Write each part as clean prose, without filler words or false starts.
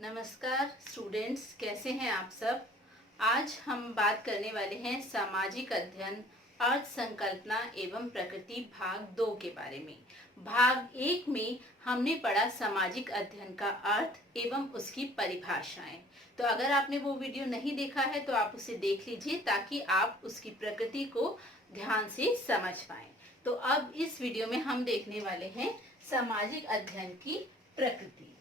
नमस्कार स्टूडेंट्स, कैसे हैं आप सब। आज हम बात करने वाले हैं सामाजिक अध्ययन, अर्थ संकल्पना एवं प्रकृति भाग 2 के बारे में। भाग 1 में हमने पढ़ा सामाजिक अध्ययन का अर्थ एवं उसकी परिभाषाएं। तो अगर आपने वो वीडियो नहीं देखा है तो आप उसे देख लीजिए ताकि आप उसकी प्रकृति को ध्यान से समझ पाएं। तो अब इस वीडियो में हम देखने वाले हैं सामाजिक अध्ययन की प्रकृति।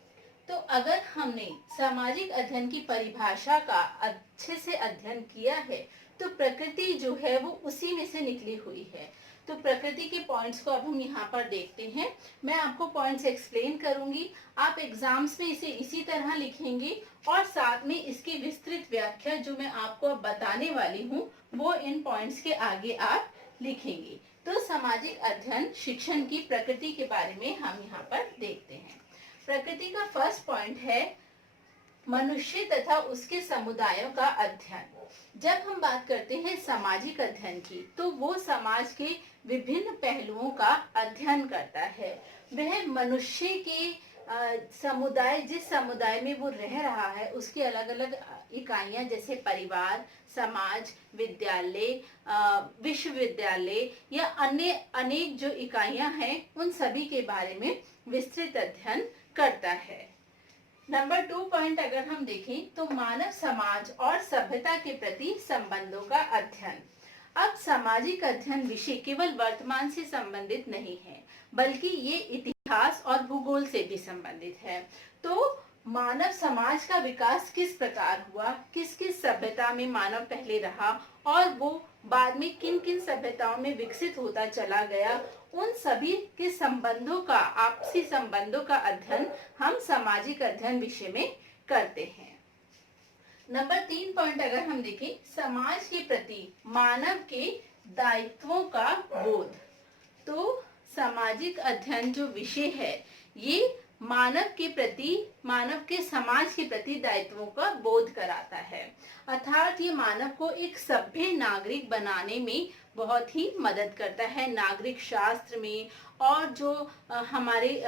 तो अगर हमने सामाजिक अध्ययन की परिभाषा का अच्छे से अध्ययन किया है तो प्रकृति जो है वो उसी में से निकली हुई है। तो प्रकृति के पॉइंट्स को अब हम यहाँ पर देखते हैं। मैं आपको पॉइंट्स एक्सप्लेन करूंगी, आप एग्जाम्स में इसे इसी तरह लिखेंगे और साथ में इसकी विस्तृत व्याख्या जो मैं आपको अब बताने वाली हूँ वो इन पॉइंट्स के आगे आप लिखेंगे। तो सामाजिक अध्ययन शिक्षण की प्रकृति के बारे में हम यहाँ पर देखते हैं। प्रकृति का फर्स्ट पॉइंट है मनुष्य तथा उसके समुदायों का अध्ययन। जब हम बात करते हैं सामाजिक अध्ययन की तो वो समाज के विभिन्न पहलुओं का अध्ययन करता है। वह मनुष्य के समुदाय, जिस समुदाय में वो रह रहा है उसकी अलग अलग इकाइयां जैसे परिवार, समाज, विद्यालय, विश्वविद्यालय या अन्य अनेक जो इकाइयां हैं उन सभी के बारे में विस्तृत अध्ययन करता है। नंबर 2 पॉइंट अगर हम देखें तो मानव समाज और सभ्यता के प्रति संबंधों का अध्ययन। अब सामाजिक अध्ययन विषय केवल वर्तमान से संबंधित नहीं है बल्कि ये इतिहास और भूगोल से भी संबंधित है। तो मानव समाज का विकास किस प्रकार हुआ, किस किस सभ्यता में मानव पहले रहा और वो बाद में किन किन सभ्यताओं में विकसित होता चला गया, उन सभी के संबंधों का, आपसी संबंधों का अध्ययन हम सामाजिक अध्ययन विषय में करते हैं। नंबर 3 पॉइंट अगर हम देखें, समाज के प्रति मानव के दायित्वों का बोध। तो सामाजिक अध्ययन जो विषय है ये मानव के प्रति, मानव के समाज के प्रति दायित्वों का बोध कराता है। अर्थात ये मानव को एक सभ्य नागरिक बनाने में बहुत ही मदद करता है। नागरिक शास्त्र में और जो हमारे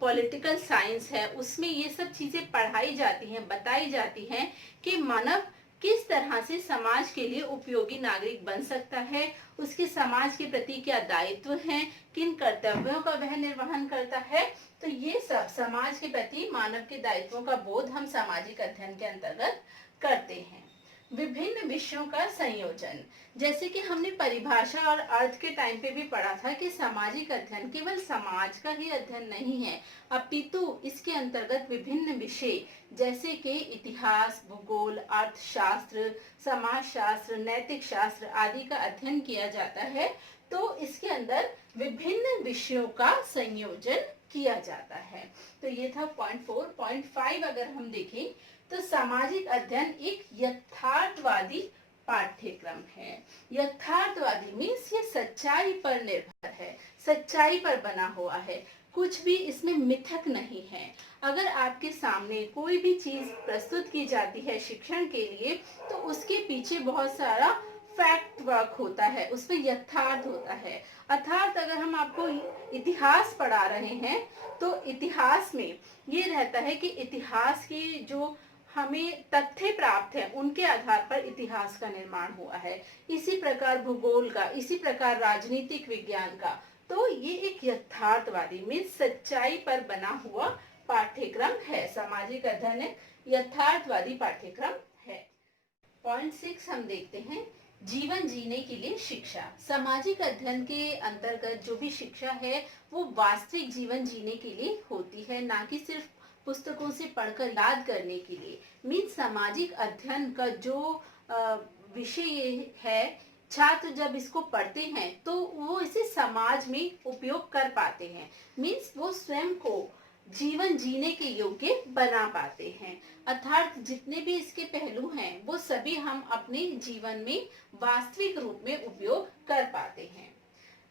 पॉलिटिकल साइंस है उसमें ये सब चीजें पढ़ाई जाती हैं, बताई जाती हैं कि मानव किस तरह से समाज के लिए उपयोगी नागरिक बन सकता है, उसके समाज के प्रति क्या दायित्व हैं, किन कर्तव्यों का वह निर्वहन करता है। तो ये सब समाज के प्रति मानव के दायित्वों का बोध हम सामाजिक अध्ययन के अंतर्गत करते हैं। विभिन्न विषयों का संयोजन, जैसे कि हमने परिभाषा और अर्थ के टाइम पे भी पढ़ा था कि सामाजिक अध्ययन केवल समाज का ही अध्ययन नहीं है अपितु इसके अंतर्गत विभिन्न विषय जैसे कि इतिहास, भूगोल, अर्थशास्त्र, समाजशास्त्र, नैतिक शास्त्र आदि का अध्ययन किया जाता है। तो इसके अंदर विभिन्न विषयों का संयोजन किया जाता है। तो ये था पॉइंट 4। पॉइंट 5 अगर हम देखें तो सामाजिक अध्ययन एक यथार्थवादी पाठ्यक्रम है। यथार्थवादी मीन्स ये सच्चाई पर निर्भर है, सच्चाई पर बना हुआ है, कुछ भी इसमें मिथक नहीं है। अगर आपके सामने कोई भी चीज प्रस्तुत की जाती है शिक्षण के लिए तो उसके पीछे बहुत सारा फैक्ट वर्क होता है, उसमें यथार्थ होता है। अर्थात अगर हम आपको इतिहास पढ़ा रहे हैं तो इतिहास में ये रहता है कि इतिहास की जो हमें तथ्य प्राप्त है उनके आधार पर इतिहास का निर्माण हुआ है। इसी प्रकार भूगोल का, इसी प्रकार राजनीतिक विज्ञान का। तो ये एक यथार्थवादी मीन्स सच्चाई पर बना हुआ पाठ्यक्रम है। सामाजिक अध्ययन एक यथार्थवादी पाठ्यक्रम है। पॉइंट 6 हम देखते हैं, जीवन जीने के लिए शिक्षा। सामाजिक अध्ययन के अंतर्गत जो भी शिक्षा है वो वास्तविक जीवन जीने के लिए होती है, ना कि सिर्फ पुस्तकों से पढ़कर याद करने के लिए। मीन्स सामाजिक अध्ययन का जो विषय है, छात्र जब इसको पढ़ते हैं तो वो इसे समाज में उपयोग कर पाते हैं। मीन्स वो स्वयं को जीवन जीने के योग्य बना पाते हैं। अर्थात जितने भी इसके पहलू हैं वो सभी हम अपने जीवन में वास्तविक रूप में उपयोग कर पाते हैं।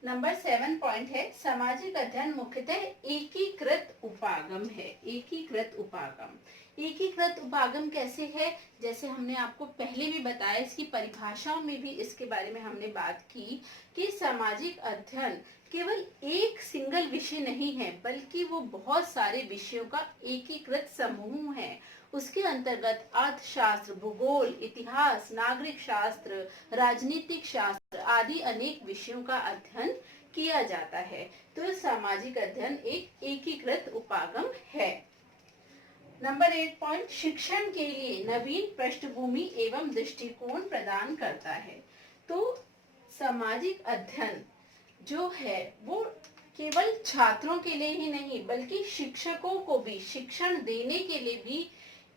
नंबर 7 पॉइंट है, सामाजिक अध्ययन मुख्यतः एकीकृत उपागम है। एकीकृत उपागम, एकीकृत उपागम कैसे है, जैसे हमने आपको पहले भी बताया, इसकी परिभाषाओं में भी इसके बारे में हमने बात की कि सामाजिक अध्ययन केवल एक सिंगल विषय नहीं है, बल्कि वो बहुत सारे विषयों का एकीकृत समूह है। उसके अंतर्गत अर्थशास्त्र, भूगोल, इतिहास, नागरिक शास्त्र, राजनीतिक शास्त्र आदि अनेक विषयों का अध्ययन किया जाता है। तो सामाजिक अध्ययन एक एकीकृत उपागम है। नंबर 8 पॉइंट, शिक्षण के लिए नवीन पृष्ठभूमि एवं दृष्टिकोण प्रदान करता है। तो सामाजिक अध्ययन जो है वो केवल छात्रों के लिए ही नहीं, बल्कि शिक्षकों को भी शिक्षण देने के लिए भी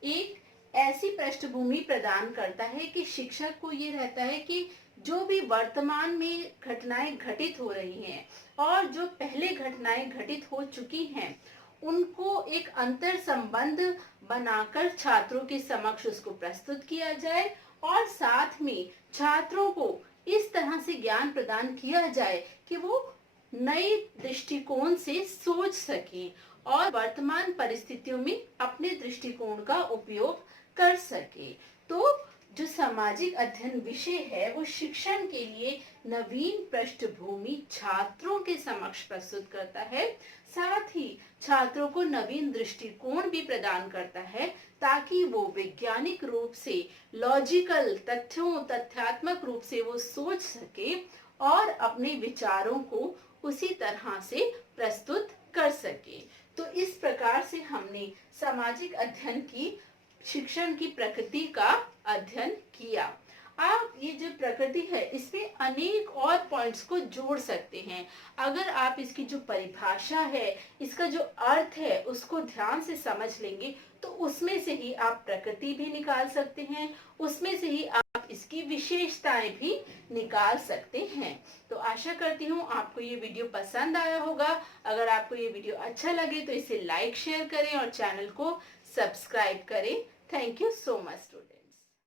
एक ऐसी पृष्ठभूमि प्रदान करता है कि शिक्षक को ये रहता है कि जो भी वर्तमान में घटनाएं घटित हो रही हैं और जो पहले घटनाएं घटित हो चुकी हैं, उनको एक अंतर संबंध बनाकर छात्रों के समक्ष उसको प्रस्तुत किया जाए और साथ में छात्रों को इस तरह से ज्ञान प्रदान किया जाए कि वो नए दृष्टिकोण से सोच सके और वर्तमान परिस्थितियों में अपने दृष्टिकोण का उपयोग कर सके। तो जो सामाजिक अध्ययन विषय है वो शिक्षण के लिए नवीन पृष्ठभूमि छात्रों के समक्ष प्रस्तुत करता है, साथ ही छात्रों को नवीन दृष्टिकोण भी प्रदान करता है ताकि वो वैज्ञानिक रूप से, लॉजिकल तथ्यात्मक रूप से वो सोच सके और अपने विचारों को उसी तरह से प्रस्तुत कर सके। तो इस प्रकार से हमने सामाजिक अध्ययन की शिक्षण की प्रकृति का अध्ययन किया। आप ये जो प्रकृति है इसमें अनेक और पॉइंट्स को जोड़ सकते हैं। अगर आप इसकी जो परिभाषा है, इसका जो अर्थ है उसको ध्यान से समझ लेंगे तो उसमें से ही आप प्रकृति भी निकाल सकते हैं, उसमें से ही आप इसकी विशेषताएं भी निकाल सकते हैं। तो आशा करती हूँ आपको ये वीडियो पसंद आया होगा। अगर आपको ये वीडियो अच्छा लगे तो इसे लाइक शेयर करें और चैनल को सब्सक्राइब करें। Thank you so much, students.